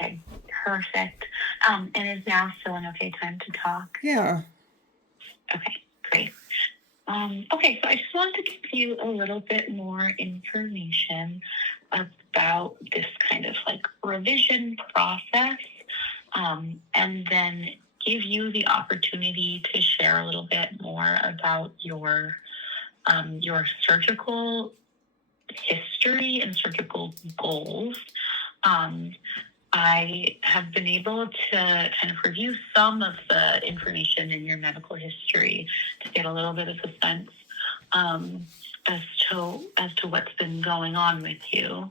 Okay, perfect. And is now still an okay time to talk? Yeah. Okay, great. Okay, so I just wanted to give you a little bit more information about this kind of like revision process, and then give you the opportunity to share a little bit more about your surgical history and surgical goals. I have been able to kind of review some of the information in your medical history to get a little bit of a sense as to what's been going on with you.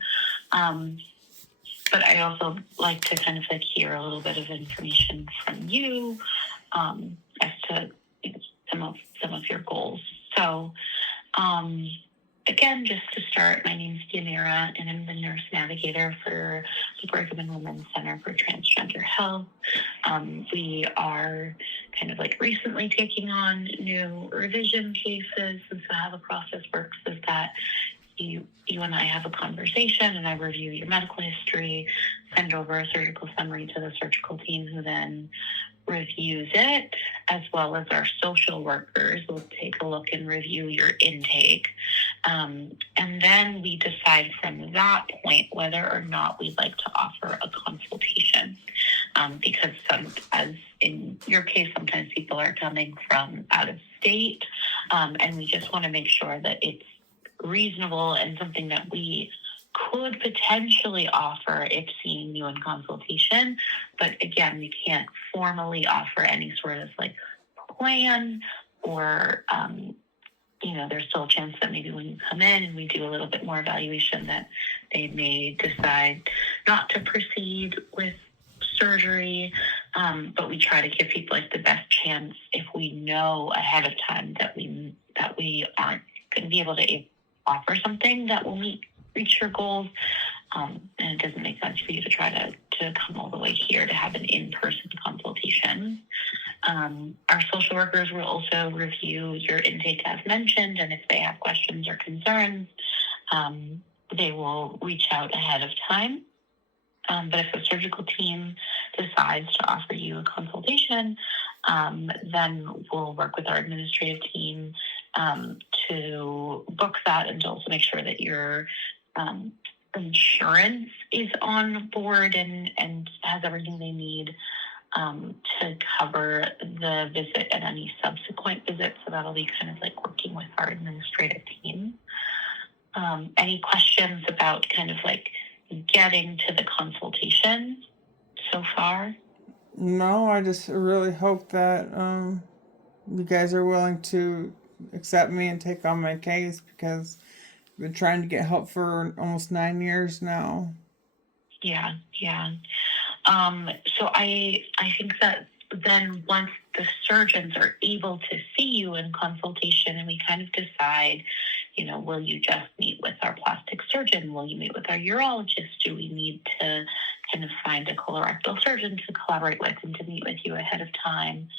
But I also like to kind of like hear a little bit of information from you as to some of your goals. So again, just to start, my name is Sienna, and I'm the nurse navigator for the Brigham and Women's Center for Transgender Health. We are kind of like recently taking on new revision cases, and so how the process works is that you and I have a conversation, and I review your medical history, send over a surgical summary to the surgical team, who then reviews it, as well as our social workers will take a look and review your intake. And then we decide from that point whether or not we'd like to offer a consultation. Because as in your case, sometimes people are coming from out of state, and we just want to make sure that it's reasonable and something that we could potentially offer if seeing you in consultation. But again, we can't formally offer any sort of like plan, or there's still a chance that maybe when you come in and we do a little bit more evaluation that they may decide not to proceed with surgery. But we try to give people like the best chance if we know ahead of time that we aren't going to be able to offer something that will reach your goals, and it doesn't make sense for you to try to come all the way here to have an in-person consultation. Our social workers will also review your intake as mentioned, and if they have questions or concerns, they will reach out ahead of time. But if the surgical team decides to offer you a consultation, then we'll work with our administrative team to book that, and to also make sure that your insurance is on board and has everything they need to cover the visit and any subsequent visits. So that'll be kind of like working with our administrative team. Any questions about kind of like getting to the consultation so far? No, I just really hope that you guys are willing to accept me and take on my case, because I've been trying to get help for almost 9 years now. Yeah. So I think that then once the surgeons are able to see you in consultation, and we kind of decide, will you just meet with our plastic surgeon? Will you meet with our urologist? Do we need to kind of find a colorectal surgeon to collaborate with and to meet with you ahead of time?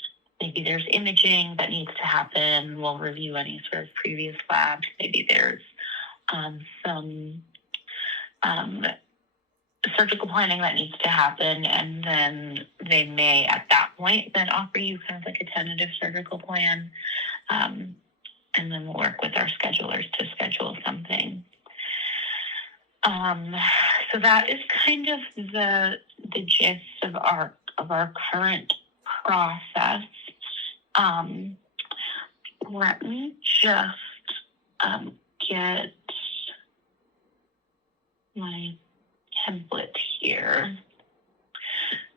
Maybe there's imaging that needs to happen. We'll review any sort of previous labs. Maybe there's some surgical planning that needs to happen, and then they may at that point then offer you kind of like a tentative surgical plan, and then we'll work with our schedulers to schedule something. So that is kind of the gist of our current process. Let me just get my template here,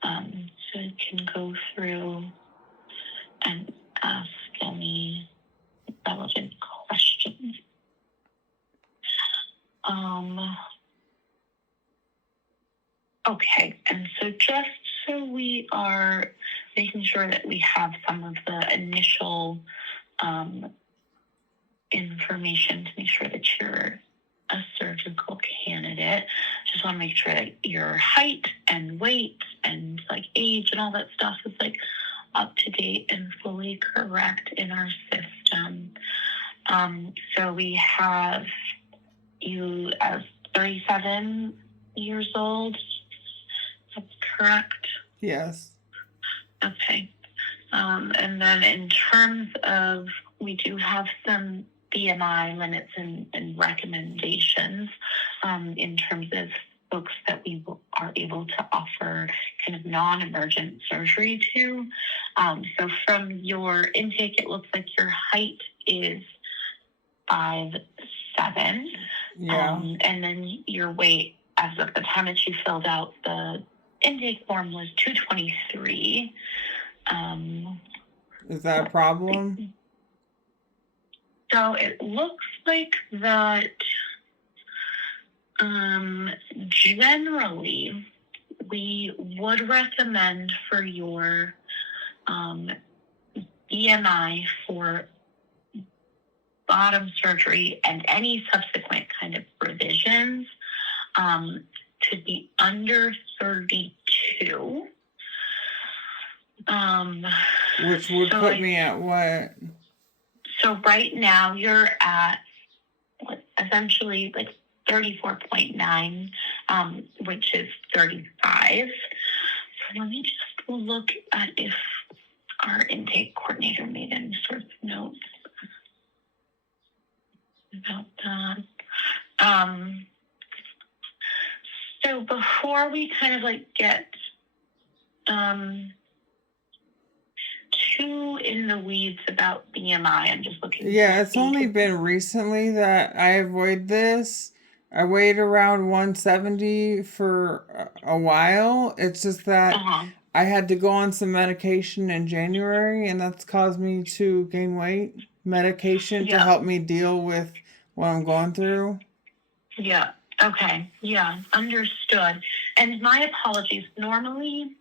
so I can go through and ask any relevant questions. Okay, and so just so we are making sure that we have some of the initial information to make sure that you're a surgical candidate. Just want to make sure that your height and weight and like age and all that stuff is like up to date and fully correct in our system. So we have you as 37 years old. That's correct? Yes. Okay. And then in terms of, we do have some BMI limits and recommendations in terms of folks that we are able to offer kind of non-emergent surgery to. So from your intake, it looks like your height is 5'7", Yeah. and then your weight, as of the time that you filled out the intake form, was 223. Is that a problem? So it looks like that generally we would recommend for your BMI for bottom surgery and any subsequent kind of revisions to be under 32. Which would put me at what? So right now you're at essentially like 34.9, which is 35. So let me just look at if our intake coordinator made any sort of notes about that. So before we kind of like get too in the weeds about BMI, I'm just looking. Yeah, it's only been recently that I avoid this. I weighed around 170 for a while. It's just that I had to go on some medication in January, and that's caused me to gain weight. Medication to help me deal with what I'm going through. Yeah. Okay. Yeah. Understood. And my apologies. Normally,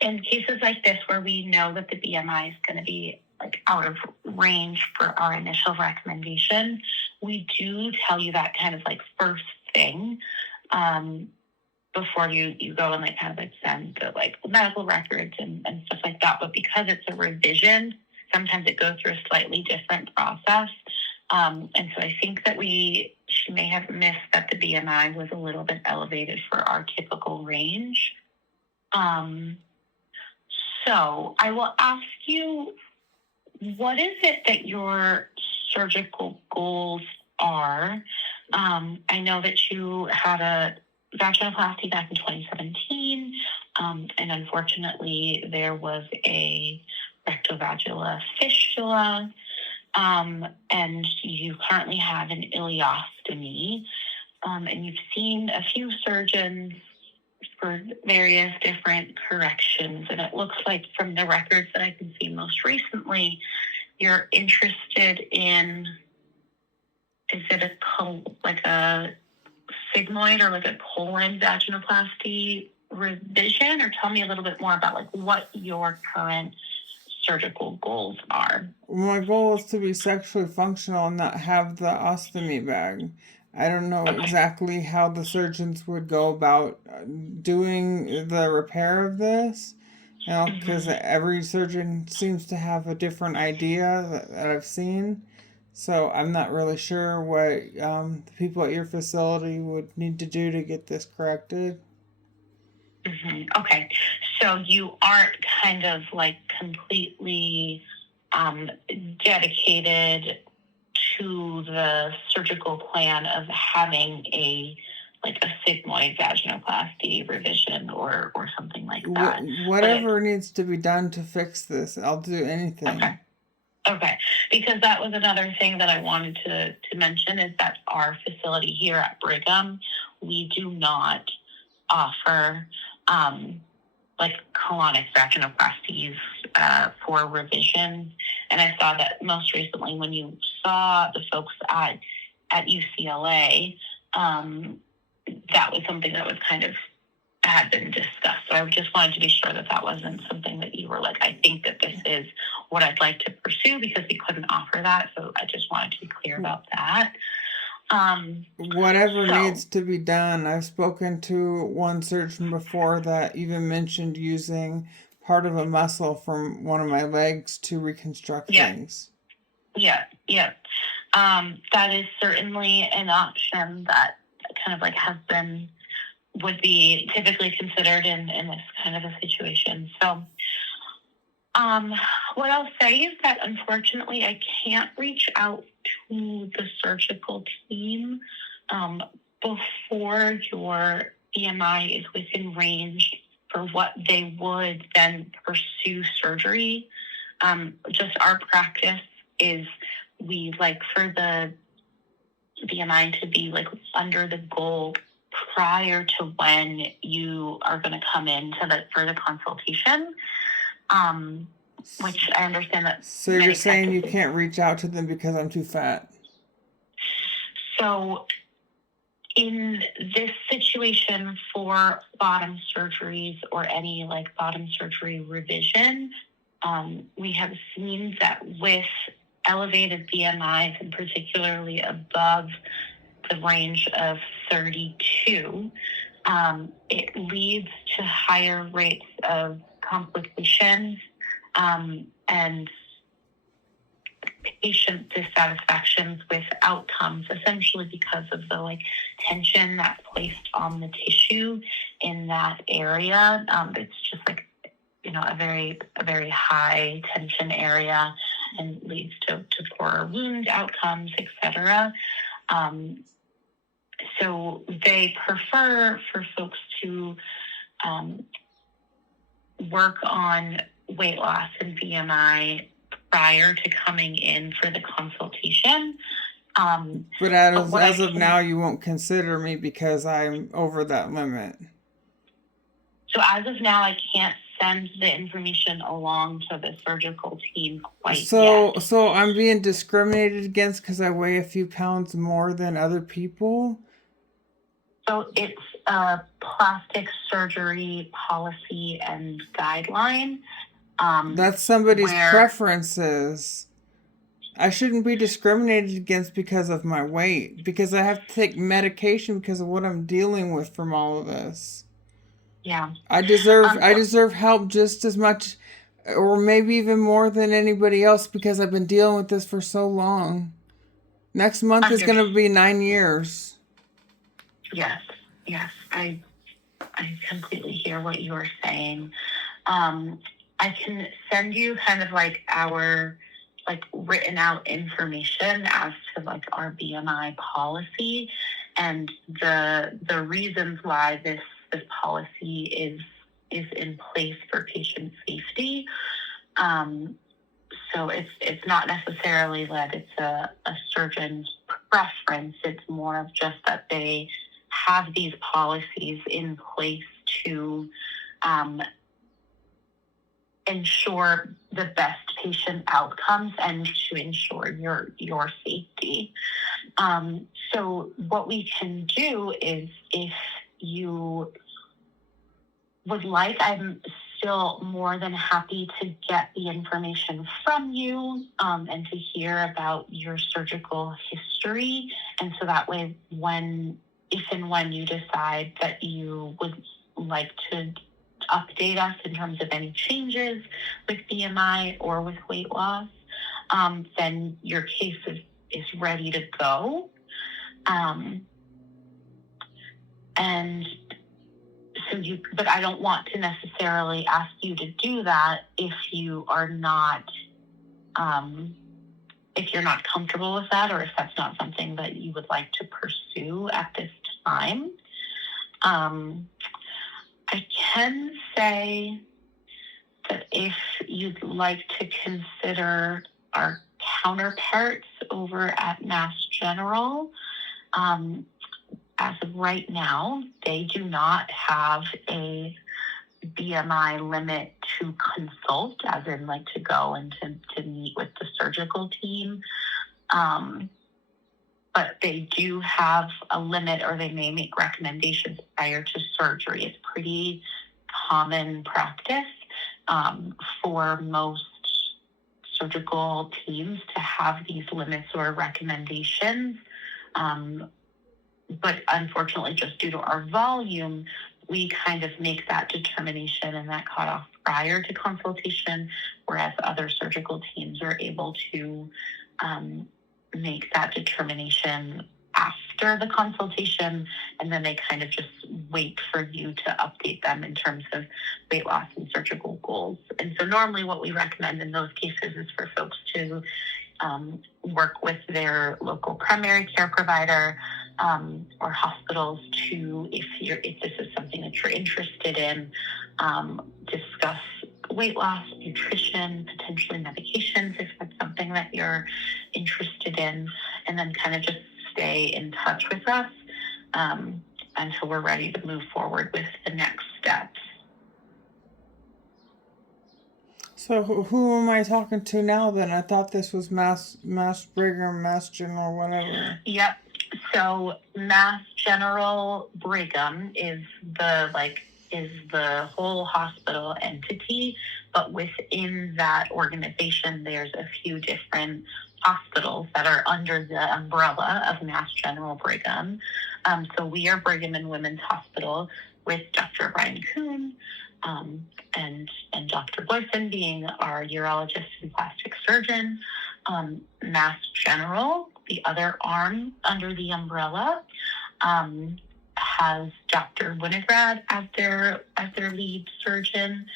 in cases like this where we know that the BMI is going to be like out of range for our initial recommendation, we do tell you that kind of like first thing before you go and like kind of like send the like medical records and stuff like that. But because it's a revision, sometimes it goes through a slightly different process. And so I think that she may have missed that the BMI was a little bit elevated for our typical range. So I will ask you, what is it that your surgical goals are? I know that you had a vaginoplasty back in 2017, and unfortunately there was a rectovaginal fistula, and you currently have an ileostomy, and you've seen a few surgeons for various different corrections. And it looks like from the records that I can see most recently, you're interested in, is it a sigmoid or like a colon vaginoplasty revision? Or tell me a little bit more about like what your current surgical goals are. My goal is to be sexually functional and not have the ostomy bag. I don't know exactly how the surgeons would go about doing the repair of this, because every surgeon seems to have a different idea that I've seen. So I'm not really sure what the people at your facility would need to do to get this corrected. Okay, so you aren't kind of like completely dedicated to the surgical plan of having a sigmoid vaginoplasty revision or something like that. Whatever needs to be done to fix this, I'll do anything. Okay, because that was another thing that I wanted to mention, is that our facility here at Brigham, we do not offer like colonic vaginoplasties for revision. And I saw that most recently when you saw the folks at UCLA, that was something that was kind of had been discussed. So I just wanted to be sure that that wasn't something that you were like, I think that this is what I'd like to pursue, because we couldn't offer that. So I just wanted to be clear about that. Whatever needs to be done. I've spoken to one surgeon before that even mentioned using part of a muscle from one of my legs to reconstruct things. Yeah. That is certainly an option that kind of like has been would be typically considered in this kind of a situation. So what I'll say is that unfortunately I can't reach out to the surgical team before your BMI is within range for what they would then pursue surgery. Just our practice is we like for the BMI to be like under the goal prior to when you are going to come in for the consultation. Which I understand that. So you're saying you can't reach out to them because I'm too fat? So in this situation for bottom surgeries or any like bottom surgery revision, we have seen that with elevated BMIs and particularly above the range of 32, it leads to higher rates of complications and patient dissatisfactions with outcomes, essentially because of the like tension that's placed on the tissue in that area. It's just like, a very high tension area and leads to poorer wound outcomes, etc. So they prefer for folks to work on weight loss and BMI prior to coming in for the consultation. But as of now, you won't consider me because I'm over that limit. So as of now, I can't send the information along to the surgical team quite yet. So I'm being discriminated against because I weigh a few pounds more than other people? So it's a plastic surgery policy and guideline. That's somebody's preferences. I shouldn't be discriminated against because of my weight, because I have to take medication because of what I'm dealing with from all of this. Yeah. I deserve help just as much or maybe even more than anybody else because I've been dealing with this for so long. Next month is going to be 9 years. Yes. I completely hear what you're saying. I can send you kind of like our like written out information as to like our BMI policy and the reasons why this policy is in place for patient safety. So it's not necessarily that it's a surgeon's preference. It's more of just that they have these policies in place to ensure the best patient outcomes and to ensure your safety. So what we can do is, if you would like, I'm still more than happy to get the information from you and to hear about your surgical history. And so that way, if and when you decide that you would like to update us in terms of any changes with BMI or with weight loss, then your case is ready to go. And so but I don't want to necessarily ask you to do that if you are not, if you're not comfortable with that, or if that's not something that you would like to pursue at this time. I can say that if you'd like to consider our counterparts over at Mass General, as of right now, they do not have a BMI limit to consult, as in like to go and to meet with the surgical team. But they do have a limit, or they may make recommendations prior to surgery. It's pretty common practice for most surgical teams to have these limits or recommendations. But unfortunately, just due to our volume, we kind of make that determination and that cutoff prior to consultation, whereas other surgical teams are able to make that determination after after the consultation, and then they kind of just wait for you to update them in terms of weight loss and surgical goals. And so normally what we recommend in those cases is for folks to work with their local primary care provider or hospitals to, if this is something that you're interested in, discuss weight loss, nutrition, potentially medications if that's something that you're interested in, and then kind of just stay in touch with us until we're ready to move forward with the next steps. So who am I talking to now then? I thought this was Mass Brigham, Mass General, whatever. Yep. So Mass General Brigham is the whole hospital entity, but within that organization, there's a few different hospitals that are under the umbrella of Mass General Brigham. So we are Brigham and Women's Hospital with Dr. Brian Kuhn and Dr. Boyson being our urologist and plastic surgeon. Mass General, the other arm under the umbrella, has Dr. Winograd as their lead surgeon,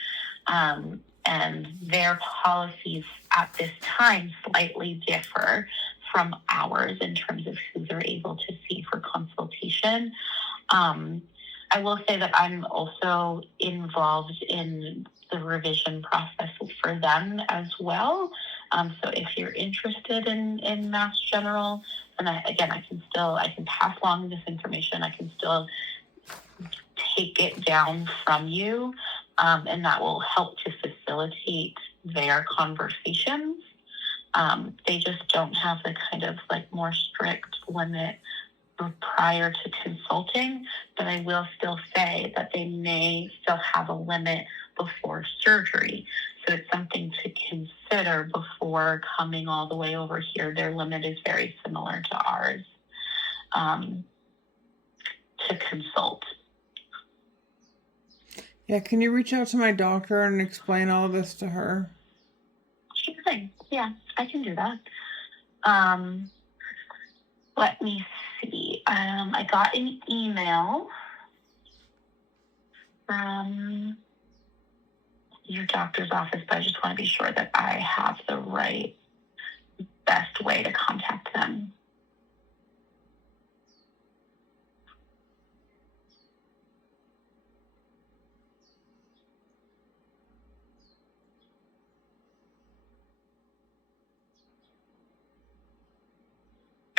and their policies at this time slightly differ from ours in terms of who they're able to see for consultation. I will say that I'm also involved in the revision process for them as well. So if you're interested in Mass General, then I can pass along this information. I can still take it down from you, and that will help to facilitate their conversations. They just don't have the kind of more strict limit prior to consulting, but I will still say that they may still have a limit before surgery. So it's something to consider before coming all the way over here. Their limit is very similar to ours to consult. Yeah, can you reach out to my doctor and explain all this to her? Sure thing. Yeah, I can do that. Let me see. I got an email from your doctor's office, but I just want to be sure that I have the best way to contact them.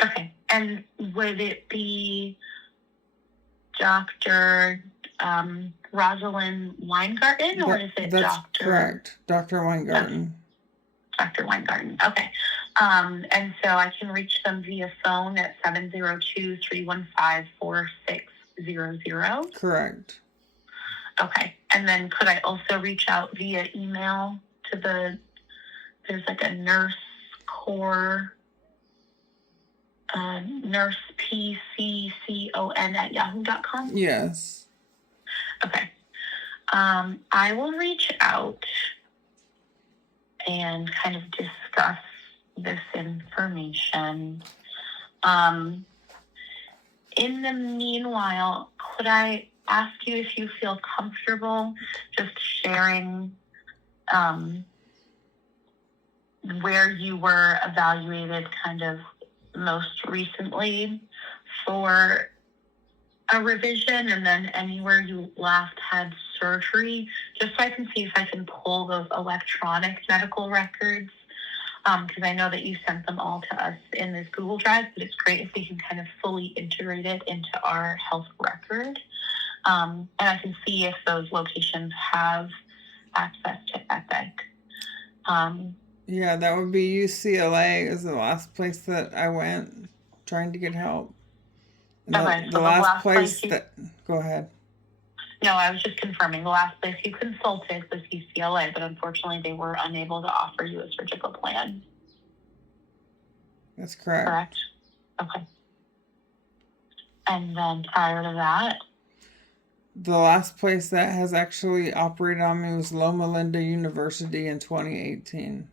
Okay. And would it be Dr. Rosalind Weingarten, or is it that's Dr. Correct, Dr. Weingarten. Dr. Weingarten. Okay. And so I can reach them via phone at 702-315-4600. Correct. Okay. And then could I also reach out via email to there's a nurse core, nursepccon@yahoo.com? Yes. Okay. I will reach out and kind of discuss this information. In the meanwhile, could I ask you if you feel comfortable just sharing where you were evaluated kind of most recently for a revision, and then anywhere you last had surgery, just so I can see if I can pull those electronic medical records, because I know that you sent them all to us in this Google Drive, but it's great if we can kind of fully integrate it into our health record. And I can see if those locations have access to Epic. Yeah, that would be UCLA is the last place that I went trying to get help. Okay, the last place go ahead. No, I was just confirming. The last place you consulted was UCLA, but unfortunately they were unable to offer you a surgical plan. That's correct. Correct? Okay. And then prior to that? The last place that has actually operated on me was Loma Linda University in 2018.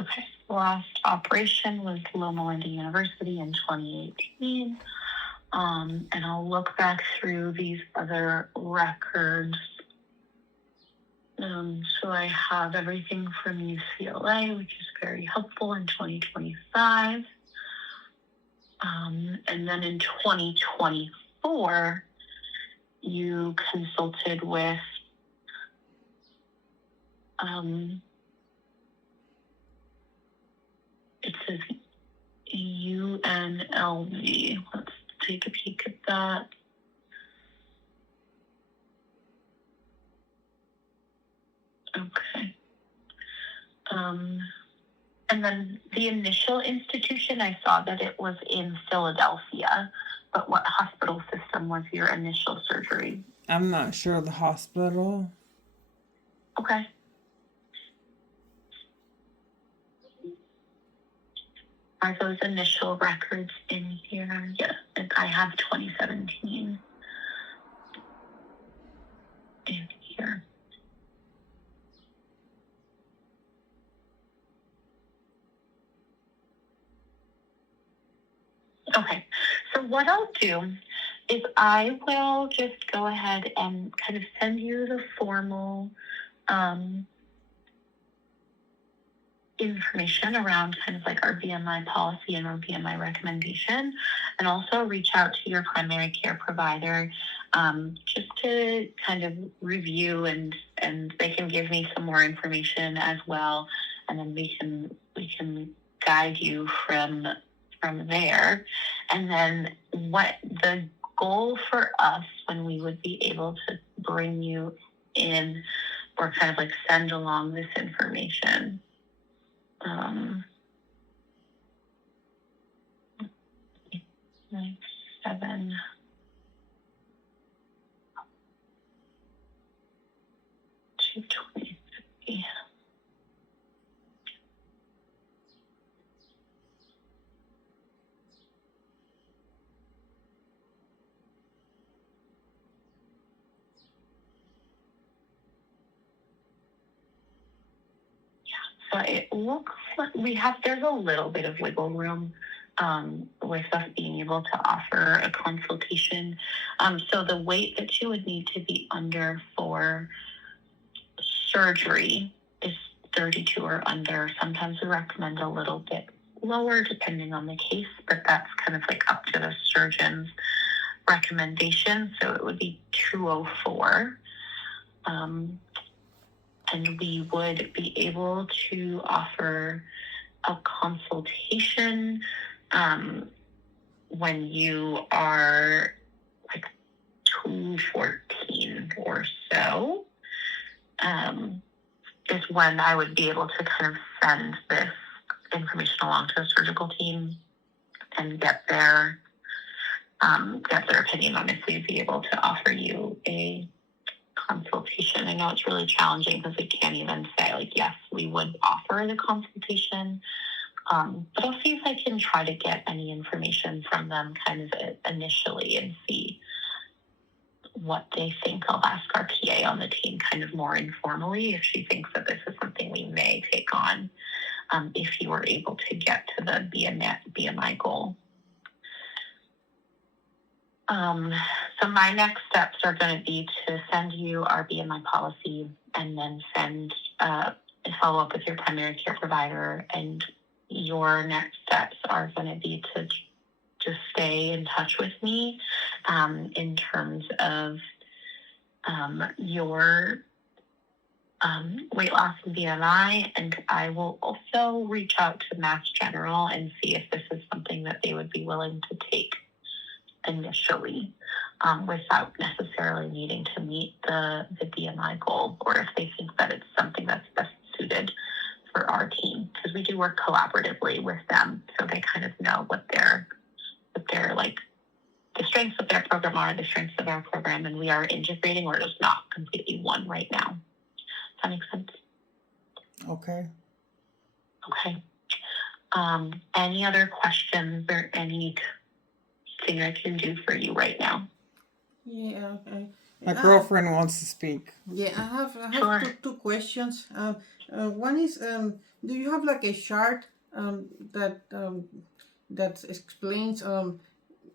Okay. Last operation was Loma Linda University in 2018. And I'll look back through these other records. So I have everything from UCLA, which is very helpful in 2025. And then in 2024, you consulted with it says UNLV. Let's take a peek at that. Okay. And then the initial institution, I saw that it was in Philadelphia, but what hospital system was your initial surgery? I'm not sure of the hospital. Okay. Are those initial records in here? Yeah, I have 2017 in here. Okay, so what I'll do is I will just go ahead and kind of send you the formal information around kind of like our BMI policy and our BMI recommendation, and also reach out to your primary care provider just to kind of review and they can give me some more information as well, and then we can guide you from there. And then what the goal for us when we would be able to bring you in or kind of like send along this information. 7 223. So it looks like there's a little bit of wiggle room with us being able to offer a consultation. So the weight that you would need to be under for surgery is 32 or under. Sometimes we recommend a little bit lower depending on the case, but that's kind of like up to the surgeon's recommendation. So it would be 204. And we would be able to offer a consultation when you are like 214 or so. Is when I would be able to kind of send this information along to the surgical team and get their opinion on if we'd be able to offer you a consultation. I know it's really challenging because we can't even say like, yes, we would offer the consultation. But I'll see if I can try to get any information from them kind of initially and see what they think. I'll ask our PA on the team kind of more informally if she thinks that this is something we may take on if you were able to get to the BMI goal. So my next steps are going to be to send you our BMI policy and then follow up with your primary care provider. And your next steps are going to be to just stay in touch with me in terms of your weight loss and BMI. And I will also reach out to Mass General and see if this is something that they would be willing to take initially without necessarily needing to meet the BMI goal, or if they think that it's something that's best suited for our team, because we do work collaboratively with them, so they kind of know what their like the strengths of their program are, the strengths of our program, and we are integrating. We're just not completely one right now. Does that make sense? Okay. Any other questions or anything I can do for you right now? Yeah. My girlfriend wants to speak. Yeah, I have Sure. two questions. One is, do you have like a chart that explains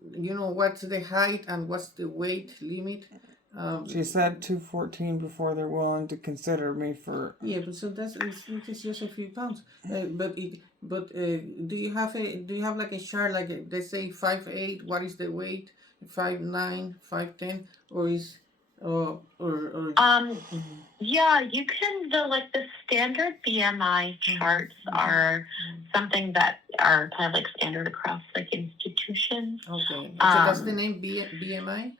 what's the height and what's the weight limit? She said 214 before they're willing to consider me for. Yeah, but so it's just a few pounds. Do you have like a chart like they say 5'8"? What is the weight? 5'9", 5'10", or is or mhm, Yeah, you can the standard BMI charts are something that are kind of like standard across like institutions. okay. So that's the Um, name BMI.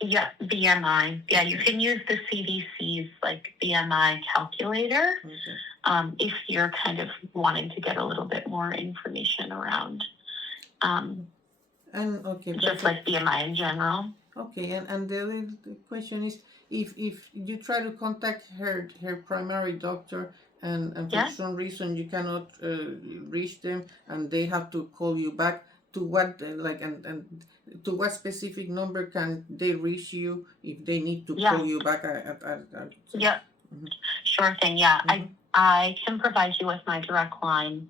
yeah, BMI. Yeah, you can use the CDC's like BMI calculator Okay. if you're kind of wanting to get a little bit more information around And okay, just perfect. like BMI in general. Okay, and the other question is, if you try to contact her primary doctor, and for Yeah. some reason you cannot reach them, and they have to call you back, to what and to what specific number can they reach you if they need to Yeah. call you back at Yeah. Mhm. Sure thing. Yeah. Mhm. I can provide you with my direct line.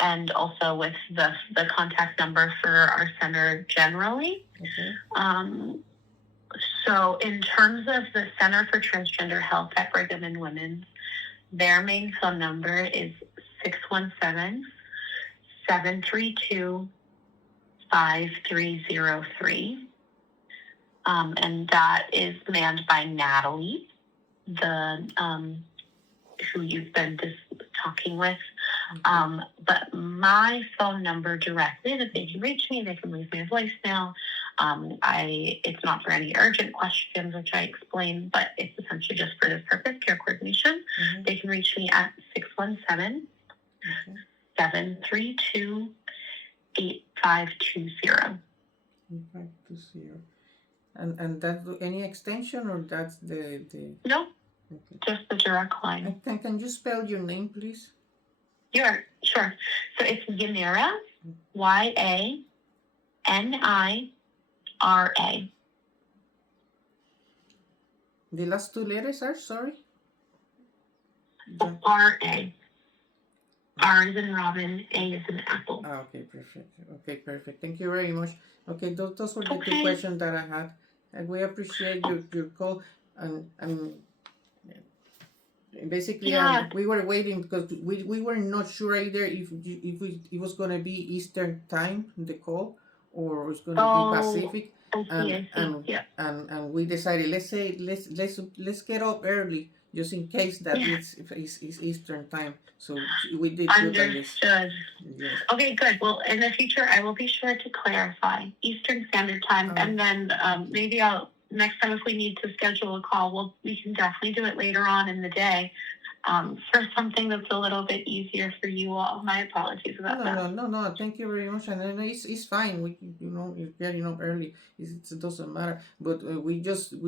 And also with the contact number for our center generally. Okay. So in terms of the Center for Transgender Health at Brigham and Women's, their main phone number is 617-732-5303. And that is manned by Natalie, who you've been talking with. But my phone number directly, that they can reach me, they can leave me a voicemail. It's not for any urgent questions, which I explained, but it's essentially just for this purpose, care coordination. Mhm. They can reach me at 617-732-8520. 520. And that's any extension, or that's the No, okay. just the direct line. And can you spell your name, please? Sure. So it's Yanira, YANIRA. The last two letters are, sorry? RA. R is in Robin, A is in Apple. Okay, perfect. Okay, perfect. Thank you very much. Okay, those were the two Okay. questions that I had. And we appreciate your call. And basically, Yeah. we were waiting because we were not sure either if it was going to be Eastern time, the call, or it's going to be Pacific. I see. Yeah. And we decided, let's get up early, just in case that Yeah. it's Eastern time. So we did good at this. Understood. Yes. Okay, good. Well, in the future, I will be sure to clarify Eastern Standard Time, and then maybe next time if we need to schedule a call, we can definitely do it later on in the day. For something that's a little bit easier for you all. My apologies about that. No. Thank you very much, and it's fine. You're getting up early. It doesn't matter. But we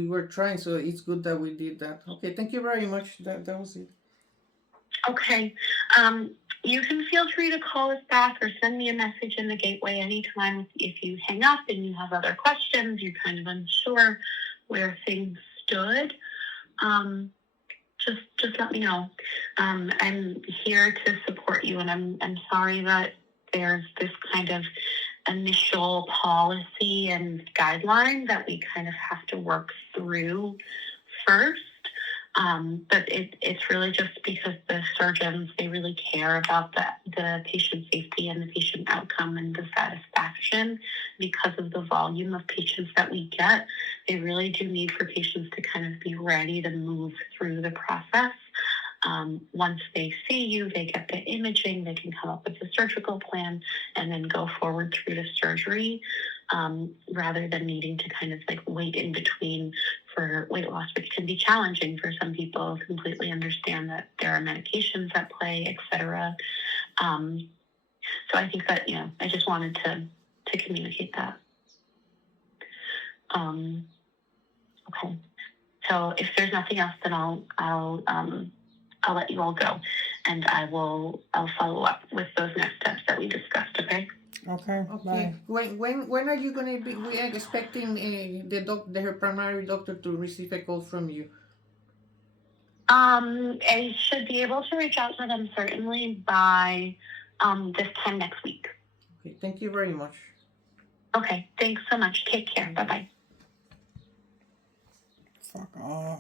were trying, so it's good that we did that. Okay, thank you very much. That was it. Okay. You can feel free to call us back or send me a message in the gateway anytime if you hang up and you have other questions, you're kind of unsure where things stood. Just let me know. I'm here to support you, and I'm sorry that there's this kind of initial policy and guideline that we kind of have to work through first. But it's really just because the surgeons, they really care about the patient safety and the patient outcome and the satisfaction because of the volume of patients that we get. They really do need for patients to kind of be ready to move through the process. Once they see you, they get the imaging, they can come up with a surgical plan and then go forward through to surgery, rather than needing to kind of like wait in between for weight loss, which can be challenging for some people. Completely understand that there are medications at play, etc. So I think that, I just wanted to communicate that. Okay. So if there's nothing else, then I'll let you all go, and I'll follow up with those next steps that we discussed. Okay. Okay. Okay. Bye. When are you gonna be? We are expecting her primary doctor to receive a call from you. I should be able to reach out to them certainly by this time next week. Okay. Thank you very much. Okay, thanks so much. Take care. Bye bye. Fuck off.